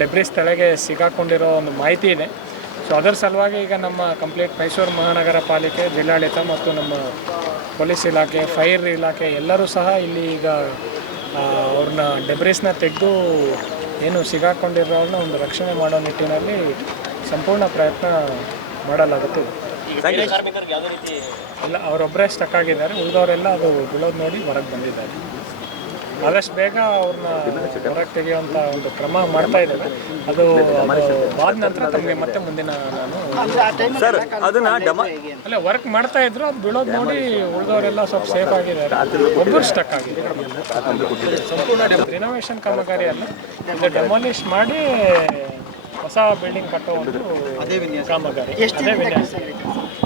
Debris ಸಿಕ್ಕಾಕೊಂಡಿರೋ ಸಿಗಾಕೊಂಡಿರೋ ಒಂದು ಮಾಹಿತಿ ಇದೆ. ಸೊ ಅದರ ಸಲುವಾಗಿ ಈಗ ನಮ್ಮ ಕಂಪ್ಲೀಟ್ ಮೈಸೂರು ಮಹಾನಗರ ಪಾಲಿಕೆ ಜಿಲ್ಲಾಡಳಿತ ಮತ್ತು ನಮ್ಮ ಪೊಲೀಸ್ ಇಲಾಖೆ ಫೈರ್ ಇಲಾಖೆ ಎಲ್ಲರೂ ಸಹ ಇಲ್ಲಿ ಈಗ ಅವ್ರನ್ನ ಡೆಬ್ರಿಸ್ನ ತೆಗೆದು ಏನು ಸಿಗಾಕೊಂಡಿರೋರನ್ನ ಒಂದು ರಕ್ಷಣೆ ಮಾಡೋ ನಿಟ್ಟಿನಲ್ಲಿ ಸಂಪೂರ್ಣ ಪ್ರಯತ್ನ ಮಾಡಲಾಗುತ್ತೆ ಇಲ್ಲ ಅವರೊಬ್ಬರೇ ಸ್ಟಕ್ ಆಗಿದ್ದಾರೆ. ಉಳಿದವರೆಲ್ಲ ಅದು ಬಿಳೋದು ನೋಡಿ ಹೊರಗೆ ಬಂದಿದ್ದಾರೆ. ಆದಷ್ಟು ಬೇಗ ಅವ್ರನ್ನ ಹೊರಗೆ ತೆಗೆಯುವಂಥ ಒಂದು ಕ್ರಮ ಮಾಡ್ತಾ ಇದ್ದಾರೆ ಅದು ಆದ ನಂತರ ತಮಗೆ ಮತ್ತೆ ಮುಂದಿನ ನಾನು ಸರ್ ಅದನ್ನ ಡಮ ಅಲ್ಲ ವರ್ಕ್ ಮಾಡ್ತಾ ಇದ್ರು ಅದು ಬೀಳೋದು ನೋಡಿ ಉಳಿದವರೆಲ್ಲ ಸ್ವಲ್ಪ ಸೇಫ್ ಆಗಿದ್ದಾರೆ. ಒಬ್ಬರು ಸ್ಟಕ್ ಆಗಿದೆ ಸಂಪೂರ್ಣ ರಿನೋವೇಷನ್ ಕಾಮಗಾರಿ ಅಲ್ಲ. ಇದು ಡೆಮಾಲಿಷ್ ಮಾಡಿ ಹೊಸ ಬಿಲ್ಡಿಂಗ್ ಕಟ್ಟೋ ಒಂದು ಕಾಮಗಾರಿ. ಅದೇ ವಿನ್ಯಾಸ.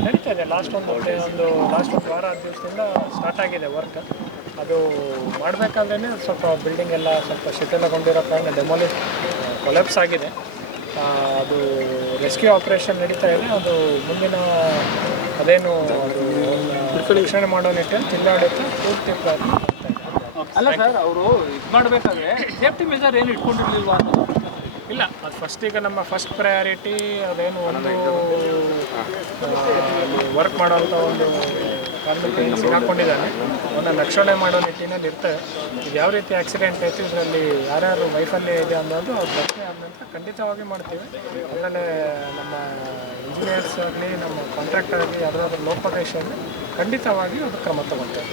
ನಡೀತಾ ಇದೆ? ಲಾಸ್ಟ್ ಒಂದು ಒಂದು ಲಾಸ್ಟ್ ಒಂದು ವಾರ ಹತ್ತು ದಿವಸದಿಂದ ಸ್ಟಾರ್ಟ್ ಆಗಿದೆ ವರ್ಕ್ ಅದು ಮಾಡಬೇಕಾದ್ರೆ ಸ್ವಲ್ಪ ಬಿಲ್ಡಿಂಗ್ ಎಲ್ಲ ಸ್ವಲ್ಪ ಶಿಥಿಲಗೊಂಡಿರೋ ಕಾರಣ ಡೆಮಾಲಿಷ್ ಕೊಲೆಪ್ಸ್ ಆಗಿದೆ. ಅದು ರೆಸ್ಕ್ಯೂ ಆಪರೇಷನ್ ನಡೀತಾ ಇದೆ. ಅದು ಮುಂದಿನ ಅದೇನು ಅದು ಅವ್ರನ್ನ ರಕ್ಷಣೆ ಮಾಡೋ ನಿಟ್ಟಿನಲ್ಲಿ ತಿಂದಾಡುತ್ತೆ ಪೂರ್ತಿ ಪ್ರಯತ್ನ ಅಲ್ಲ ಸರ್ ಅವರು ಇದು ಮಾಡಬೇಕಾದ್ರೆ ಸೇಫ್ಟಿ ಮೆಜರ್ ಏನು ಇಟ್ಕೊಂಡಿರ್ಲಿಲ್ವಾ ಇಲ್ಲ ಅದು ಫಸ್ಟ್ ಈಗ ನಮ್ಮ ಫಸ್ಟ್ ಪ್ರಯಾರಿಟಿ ಅದೇನು ಒಂದು ವರ್ಕ್ ಮಾಡೋಂಥ ಒಂದು ಏನು ಸಿಗಾಕೊಂಡಿದ್ದಾನೆ ಅವನ್ನ ರಕ್ಷಣೆ ಮಾಡೋ ನಿಟ್ಟಿನಲ್ಲಿ ಇರ್ತದೆ ಇದು ಯಾವ ರೀತಿ ಆಕ್ಸಿಡೆಂಟ್ ಆಯಿತು, ಇದರಲ್ಲಿ ಯಾರ್ಯಾರು ವೈಫಲ್ಯ ಇದೆ ಅನ್ನೋದು ಅವ್ರು ರಕ್ಷಣೆ ಆದ ನಂತರ ಖಂಡಿತವಾಗಿ ಮಾಡ್ತೀವಿ. ಆಮೇಲೆ ನಮ್ಮ ಇಂಜಿನಿಯರ್ಸ್ ಆಗಲಿ, ನಮ್ಮ ಕಾಂಟ್ರಾಕ್ಟರ್ ಆಗಲಿ, ಯಾವುದಾದ್ರೂ ಲೋಪದೇಶ ಖಂಡಿತವಾಗಿ ಅದು ಕ್ರಮ ತಗೊಳ್ತೇವೆ.